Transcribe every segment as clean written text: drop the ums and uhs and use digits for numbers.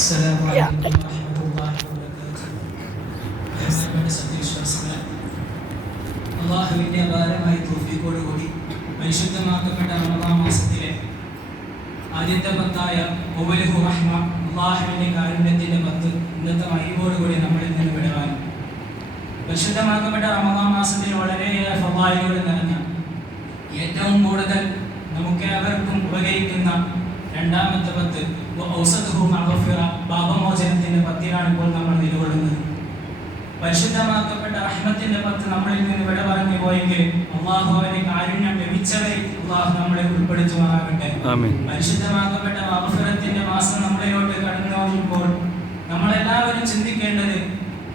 അസ്സലാമു അലൈക്കും വറഹ്മത്തുള്ളാഹി വബറകാതുഹു. അല്ലാഹുവിന്റെ അപാരമായ തൗഫീഖോടുകൂടി പരിശുദ്ധമാക്കപ്പെട്ട റമദാൻ മാസത്തിലെ ആദ്യത്തെ പത്തായ ഔവലുഹു റഹ്മ, അല്ലാഹുവിന്റെ കാരുണ്യത്തിന്റെ പത്ത് ഇന്നത്തെ മൈബോടുകൂടി നമ്മളിൽ നിന്ന് വിടവാൻ. പരിശുദ്ധമാക്കപ്പെട്ട റമദാൻ മാസത്തിൽ വളരെയേറെ ഫളായിലുകൾ നിറഞ്ഞ ഏറ്റവും കൂടുതൽ നമുക്ക് ഏവർക്കും ഉപകരിക്കുന്ന രണ്ടാമത്തെ പത്ത് പാപമോചനത്തിന്റെ പത്തിലാണ് ഇപ്പോൾ നമ്മൾ നിലകൊള്ളുന്നത്. പരിശുദ്ധമാക്കപ്പെട്ട റഹ്മത്തിന്റെ പത്ത് നമ്മളിൽ നിന്ന് വിട പറഞ്ഞു പോയെങ്കിൽ അല്ലാഹു അവന്റെ കാരുണ്യം ലഭിച്ചവരിൽ അല്ലാഹു നമ്മളെ ഉൾപ്പെടുത്തുമാറാകട്ടെ. പരിശുദ്ധമാക്കപ്പെട്ട മഗ്ഫിറത്തിന്റെ മാസം നമ്മളിലോട്ട് കടന്നു വരുമ്പോൾ നമ്മളെല്ലാവരും ചിന്തിക്കേണ്ടത്,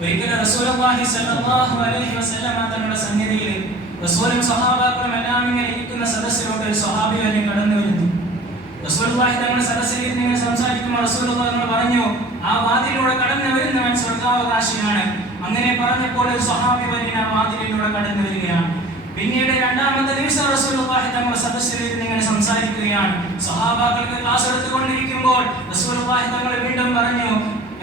ഒരിക്കലും റസൂലുള്ളാഹി സ്വല്ലല്ലാഹു അലൈഹി വസല്ലമ തങ്ങളുടെ സന്നിധിയിൽ റസൂലും സ്വഹാബാക്കളും എല്ലാം ഇങ്ങനെ ഇരിക്കുന്ന സദസ്സിലോട്ട് ഒരു സ്വഹാബി വരെ കടന്നു വരുന്നു. റസൂലുള്ളാഹി തങ്ങളുടെ സദസ്സിൽ ഇങ്ങനെ സംസാരിക്കുമ്പോൾ റസൂലുള്ളാഹി തങ്ങൾ പറഞ്ഞു, ആ വാതിലിലൂടെ കടന്നു വരുന്നവൻ സ്വർഗ്ഗാവകാശിയാണ്. അങ്ങനെ പറഞ്ഞപ്പോൾ ഒരു സ്വഹാബി വരെ ആ വാതിലിലൂടെ കടന്നു വരികയാണ്. പിന്നീട് രണ്ടാമത്തെ ദിവസം റസൂലുള്ളാഹി തങ്ങളുടെ സദസ്സിൽ ഇങ്ങനെ സംസാരിക്കുകയാണ്. സ്വഹാബാക്കൾക്ക് ക്ലാസ് എടുത്തുകൊണ്ടിരിക്കുമ്പോൾ റസൂലുള്ളാഹി തങ്ങൾ വീണ്ടും പറഞ്ഞു,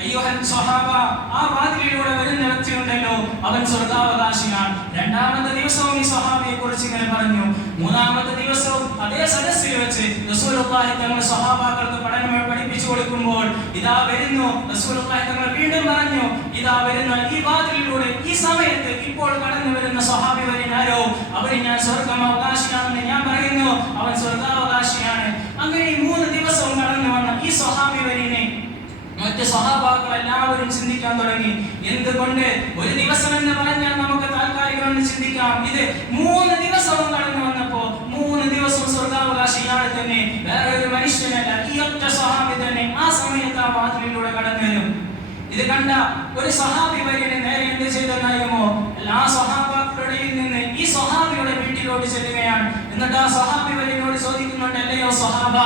അയ്യുഹൽ സ്വഹാബ, ആ വാതിലിലൂടെ വരുന്ന വ്യക്തിയുണ്ടല്ലോ അവൻ സ്വർഗ്ഗാവകാശിയാണ്. രണ്ടാമത്തെ ദിവസവും ഈ സ്വഹാബിയെ കുറിച്ച് ഇങ്ങനെ പറഞ്ഞു. മൂന്നാമത്തെ ദിവസവും അതേ സദസ്സിൽ വെച്ച് റസൂലുള്ളാഹി തങ്ങൾ സ്വഹാബാക്കൾക്ക് പഠനം പഠിപ്പിച്ചു കൊടുക്കുമ്പോൾ ഇതാ വരുന്നു, റസൂലുള്ളാഹി തങ്ങൾ വീണ്ടും പറഞ്ഞു, ഇതാ വരുന്ന ഈ വാതിലിലൂടെ ഈ സമയത്ത് ഇപ്പോൾ കടന്നു വരുന്ന സ്വഹാബി വരിനാരോ അവന് ഞാൻ സ്വർഗ്ഗാവകാശിയാണെന്ന് ഞാൻ പറയുന്നു, അവൻ സ്വർഗ്ഗാവകാശിയാണ്. അങ്ങനെ ഈ 3 ദിവസവും കടന്നു വന്ന ഈ സ്വഹാബി വരിനെ മറ്റ് സ്വഹാബാക്കൾ എല്ലാവരും ചിന്തിക്കാൻ തുടങ്ങി. എന്തുകൊണ്ട് ഒരു ദിവസം എന്ന് പറഞ്ഞാൽ നമുക്ക് താൽക്കാലികമെന്ന് ചിന്തിക്കാം. ഇത് 3 ദിവസവും കടന്നു വന്നപ്പോ 3 ദിവസവും സ്വർഗ്ഗാവകാശി ഇയാൾ തന്നെ, വേറെ ഒരു മനുഷ്യനല്ല, ഈ ഒറ്റ സ്വഹാബി തന്നെ ആ സമയത്ത് ആ വാതിലിലൂടെ കടന്നു വരും. ഇത് കണ്ട ഒരു സ്വഹാബി വര്യനെ നേരെ എന്ത് ചെയ്തെന്നറിയുമോ? എല്ലാ സ്വഹാബാക്കളുടെയിൽ നിന്ന് ഈ സ്വഹാബിയുടെ വീട്ടിലോട്ട് ചെല്ലുകയാണ്. എന്നിട്ട് ആ സ്വഹാബി വര്യനോട് ചോദിക്കുന്നുണ്ട്, അല്ലയോ സ്വഹാബ,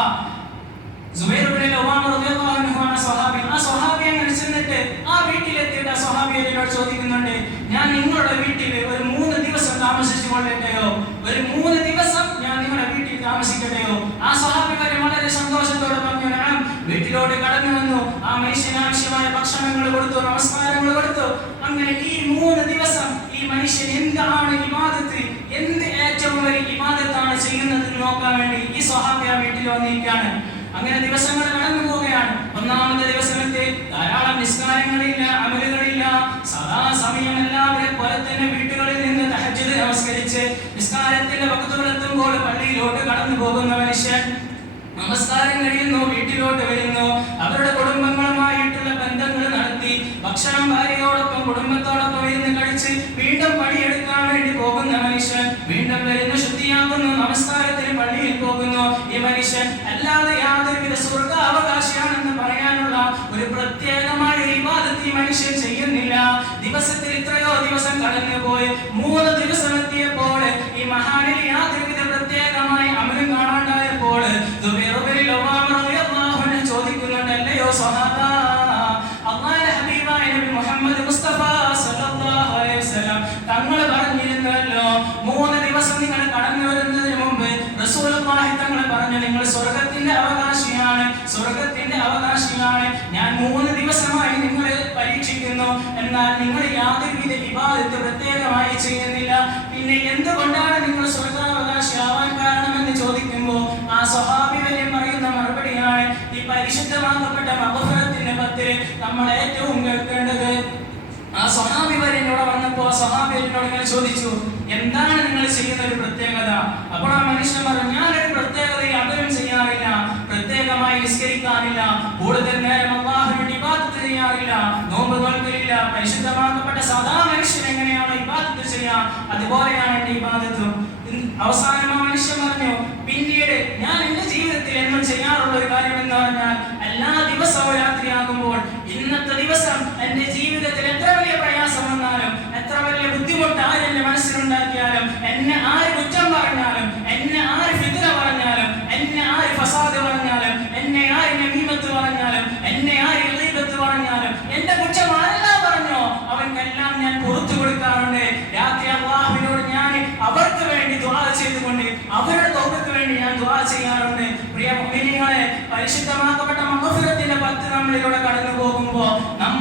സുബൈർ ഇബ്നു അവാം റളിയല്ലാഹു അൻഹു ആണ് സ്വഹാബി. ആ സ്വഹാബി അങ്ങനെ ചെന്നിട്ട് ആ വീട്ടിലെത്തിയിട്ട് ആ സ്വഹാബിയോട് ചോദിക്കുന്നുണ്ട്, ഞാൻ നിങ്ങളുടെ വീട്ടിൽ ഒരു 3 ദിവസം താമസിച്ചു കൊള്ളട്ടെയോ? ഒരു 3 ദിവസം ഞാൻ നിങ്ങളുടെ വീട്ടിൽ താമസിക്കട്ടെയോ? ആ സ്വഹാബി വളരെ സന്തോഷത്തോടെ പറഞ്ഞു, ഞാൻ വീട്ടിലോട്ട് കടന്നു വന്നു. ആ മനുഷ്യന് ആവശ്യമായ ഭക്ഷണങ്ങൾ കൊടുത്തു, നമസ്കാരങ്ങൾ കൊടുത്തു. അങ്ങനെ ഈ 3 ദിവസം ഈ മനുഷ്യൻ എന്താണ് ഇബാദത്ത്, എന്ത് ഏറ്റവും വലിയ ഇബാദത്താണ് ചെയ്യുന്നതെന്ന് നോക്കാൻ വേണ്ടി ഈ സ്വഹാബി ആ വീട്ടിൽ വന്നിരിക്കുകയാണ്. അങ്ങനെ ദിവസങ്ങൾ കടന്നു പോവുകയാണ്. ഒന്നാമത്തെ ദിവസത്തെ ധാരാളം നിസ്കാരങ്ങളില്ല, അമലുകളില്ല. സദാ സമയം എല്ലാവരെ പോലെ തന്നെ വീട്ടുകളിൽ നിന്ന് തഹജ്ജുദ് നമസ്കരിച്ച് നിസ്കാരത്തിന്റെ വഖ്തുകൾ എത്തുമ്പോൾ പള്ളിയിലോട്ട് കടന്നു പോകുന്ന മനുഷ്യൻ നമസ്കാരം കഴിയുന്നു, വീട്ടിലോട്ട് വരുന്നു, അവരുടെ കുടുംബങ്ങളുമായിട്ടുള്ള ബന്ധങ്ങൾ നടത്തി ഭക്ഷണം ഭാര്യയോടൊപ്പം കുടുംബത്തോടൊപ്പം ഇരുന്ന് കഴിച്ച് വീണ്ടും പണിയെടുക്കാൻ വേണ്ടി പോകുന്ന മനുഷ്യൻ വീണ്ടും വരുന്നു, ശുദ്ധിയാകുന്നു, നമസ്കാരത്തിന് പള്ളിയിൽ പോകുന്നു. ഈ മനുഷ്യൻ അല്ലാതെ യാതൊരുവിധ സ്വർഗ്ഗാവകാശിയാണെന്ന് പറയാനുള്ള ഒരു പ്രത്യേകമായ ഇബാദത്ത് ഈ മനുഷ്യൻ ചെയ്യുന്നില്ല. ദിവസത്തിൽ ഇത്രയോ ദിവസം കടന്നുപോയി 3 ദിവസം എത്തിയപ്പോൾ ഈ മഹാനിൽ യാതൊരുവിധ പ്രത്യേകമായ അമലും കാണാണ്ടായപ്പോൾ ചോദിക്കുന്നുണ്ട്, അല്ലയോ സ്വഹാബ, അല്ലാഹുവിന്റെ ഹബീബായ നബി മുഹമ്മദ് മുസ്തഫ സല്ലല്ലാഹു അലൈഹി വസല്ലം തങ്ങൾ പറഞ്ഞിരുന്നല്ലോ, 3 ദിവസം നിങ്ങൾ കടന്നു വരുന്നതിന് മുമ്പ് റസൂലുള്ളാഹി തങ്ങൾ പറഞ്ഞു, നിങ്ങൾ സ്വർഗ്ഗത്തിന്റെ അവകാശിയാണ്, സ്വർഗ്ഗത്തിന്റെ അവകാശിയാണ്. ഞാൻ 3 ദിവസമായി നിങ്ങളെ പരീക്ഷിക്കുന്നു, എന്നാൽ നിങ്ങൾ യാതൊരുവിധ ഇബാദത്ത് പ്രത്യേകമായി ചെയ്യുന്നില്ല. പിന്നെ എന്തുകൊണ്ടാണ് നിങ്ങൾ സ്വർഗ്ഗാവകാശിയാവാൻ കാരണമെന്ന് ചോദിക്കുമ്പോൾ ആ സ്വഹാബി വര്യൻ പറയുന്ന മറുപടിയാണ്, ഈ പരിശുദ്ധമാക്കപ്പെട്ട മഗ്ഫിറത്തിന്റെ പത്തിൽ നമ്മൾ ഏറ്റവും കേൾക്കേണ്ടത്. ആ സ്വഹാബി വര്യനോട് വന്നപ്പോ സ്വഹാബി വര്യനോട് ഇങ്ങനെ ചോദിച്ചു, എന്താണ് നിങ്ങൾ ചെയ്യുന്ന ഒരു പ്രത്യേകത? അപ്പോൾ ആ മനുഷ്യൻ പറഞ്ഞു, ഞാനൊരു പ്രത്യേകത അവരും ചെയ്യാറില്ല, പ്രത്യേകമായി നിസ്കരിക്കാറില്ല, കൂടുതൽ നേരം അല്ലാഹുവിന്റെ ഇബാദത്ത് ചെയ്യാറില്ല, നോമ്പ് നോൽക്കലില്ല. പരിശുദ്ധമാക്കപ്പെട്ട സാധാ മനുഷ്യൻ എങ്ങനെയാണ് ഇബാദത്ത് ചെയ്യാ അതുപോലെയാണ് എന്റെ ഇബാദത്തും. അവസാനം ആ മനുഷ്യൻ പറഞ്ഞു, പിന്നീട് ഞാൻ എന്റെ ജീവിതത്തിൽ എന്നും ചെയ്യാറുള്ള ഒരു കാര്യം എന്ന് പറഞ്ഞാൽ എല്ലാ ദിവസവും രാത്രിയാകുമ്പോൾ ഇന്നത്തെ ദിവസം എന്റെ ജീവിതത്തിൽ എത്ര വലിയ പ്രയാസം വന്നാലും എത്ര വലിയ ബുദ്ധിമുട്ട് ആര് എന്റെ മനസ്സിലുണ്ടാക്കിയാലും, എന്നെ ആര് കുറ്റം പറഞ്ഞാലും, എന്നെ ആര് ഫിത്ന പറഞ്ഞാലും, എന്നെ ആര് ഫസാദ് പറഞ്ഞാലും, എന്നെ ആര് നമീമത്ത് പറഞ്ഞാലും, എന്നെ ആര് ഗീബത്ത് പറഞ്ഞാലും, എന്റെ കുറ്റം ആരെല്ലാം പറഞ്ഞോ അവൻക്കെല്ലാം ഞാൻ പുറത്തു കൊടുക്കാറുണ്ട്. രാത്രി അല്ലാഹുവിനോട് ഞാൻ അവർക്ക് വേണ്ടി ദുആ ചെയ്തുകൊണ്ട് അവരുടെ തൗബക്ക് വേണ്ടി ഞാൻ ദുആ ചെയ്യാറുണ്ട്. പ്രിയ മുഅ്മിനീങ്ങളെ, പരിശുദ്ധമാക്കപ്പെട്ട മഗ്ഫിറത്തിന്റെ 10 നമ്മളിലൂടെ കടന്നു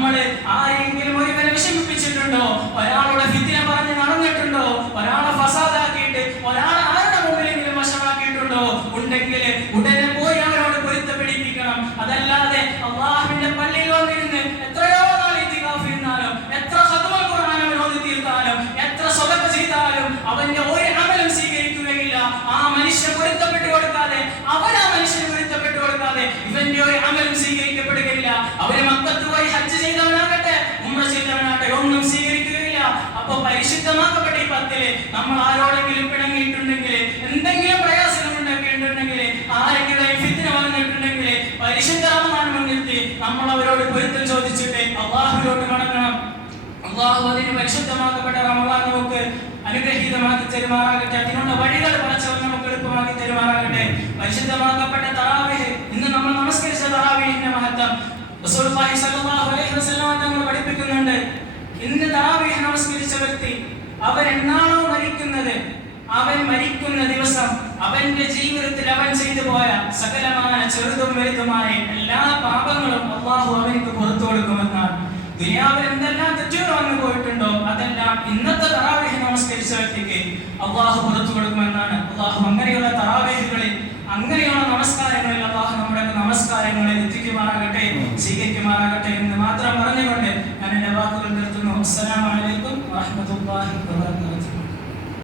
നമ്മൾ ആരെങ്കിലും ഒരുവനെ വിഷമിപ്പിച്ചിട്ടുണ്ടോ, ഒരാളുടെ ഫിത്ന പറഞ്ഞ് നടന്നിട്ടുണ്ടോ, ഒരാളെ ഫസാദാക്കിയിട്ട് ഒരാളെ ആരുടെ മുമ്പിലെങ്കിലും വശമാക്കിയിട്ടുണ്ടോ ഉണ്ടെങ്കിൽ ഉടനെ പോയി അവരോട് പൊരുത്തപ്പെടിപ്പിക്കണം. അതല്ലാതെ അള്ളാഹുവിന്റെ പള്ളിയിൽ വന്നിരുന്ന് എത്രയോ നാൾ ഇത്തികാഫ് ഇരുന്നാലും, എത്ര ഖത്മുൽ ഖുർആൻ അവൻ ഓതി തീർത്താലും, എത്ര സ്വതക്ക ചെയ്താലും അവന്റെ ഒരു അമലും സ്വീകരിക്കുകയില്ല. ആ മനുഷ്യൻ പൊരുത്തപ്പെട്ടു കൊടുക്കാതെ, അവൻ ആ മനുഷ്യന് പൊരുത്തപ്പെട്ടു കൊടുക്കാതെ ഇവന്റെ ഒരു അമലും സ്വീകരിക്കപ്പെടുകയില്ല. അവന് മക്കത്ത് പോയി ഹജ്ജ് ചെയ്തവനാകട്ടെ ഉംറ ചെയ്തവനാകട്ടെ ഒന്നും സ്വീകരിക്കുകയില്ല. അപ്പൊ പരിശുദ്ധമാക്കപ്പെട്ട ഈ പത്തില് നമ്മൾ ആരോടെങ്കിലും പിണങ്ങിയിട്ടുണ്ടെങ്കിൽ, എന്തെങ്കിലും പ്രയാസങ്ങൾ ഉണ്ടാക്കിയിട്ടുണ്ടെങ്കിൽ, ആരെങ്കിലും ഫിത്ന വന്നിട്ടുണ്ടെങ്കിൽ പരിശുദ്ധ റമദാൻ മുൻനിർത്തി നമ്മൾ അവരോട് പൊരുത്തം ചോദിച്ചിട്ട് അള്ളാഹുവിലോട്ട് മടങ്ങണം. അള്ളാഹു അതിന് പരിശുദ്ധമാക്കപ്പെട്ട റമദാൻ നമുക്ക് അനുഗ്രഹീതമാക്കി തരുമാറാകട്ടെ. അതിനുള്ള വഴികൾ പടച്ചവൻ നമുക്ക് എളുപ്പമാക്കി തരുമാറാകട്ടെ. പരിശുദ്ധമാക്കപ്പെട്ട തറാവീഹ്, ഇന്ന് നമ്മൾ നമസ്കരിച്ച തറാവീഹിന്റെ മഹത്വം റസൂലുള്ളാഹി സ്വല്ലല്ലാഹു അലൈഹി വസല്ലം തങ്ങൾ പഠിപ്പിക്കുന്നുണ്ട്. ഇന്ന് തറാവീഹ് നമസ്കരിച്ച വ്യക്തി അവൻ എന്നാണോ മരിക്കുന്നത്, അവൻ മരിക്കുന്ന ദിവസം അവന്റെ ജീവിതത്തിൽ അവൻ ചെയ്തു പോയ സകലമായ ചെറുതും വലുതുമായ എല്ലാ പാപങ്ങളും അള്ളാഹു അവനിക്ക് പുറത്തു കൊടുക്കുമെന്നാണ്. ദുനിയാവിൽ എന്തെല്ലാം തെറ്റുകൾ വന്നു പോയിട്ടുണ്ടോ അതെല്ലാം ഇന്നത്തെ തറാവീഹ് നമസ്കരിച്ച വ്യക്തിക്ക് അള്ളാഹു പുറത്തു കൊടുക്കുമെന്നാണ്. അള്ളാഹു അങ്ങനെയുള്ള തറാവീഹുകളിൽ, അങ്ങനെയുള്ള നമസ്കാരങ്ങളിൽ അള്ളാഹു നമ്മുടെ നമസ്കാരങ്ങളിൽ എത്തിക്കുമാറാകട്ടെ, സ്വീകരിക്കുമാറാകട്ടെ എന്ന് മാത്രം പറഞ്ഞുകൊണ്ട് ഞാൻ എന്റെ വാക്കുകൾ നിർത്തുന്നു. അസ്സലാമു അലൈക്കും വറഹ്മത്തുള്ളാഹി വബറകാതുഹു.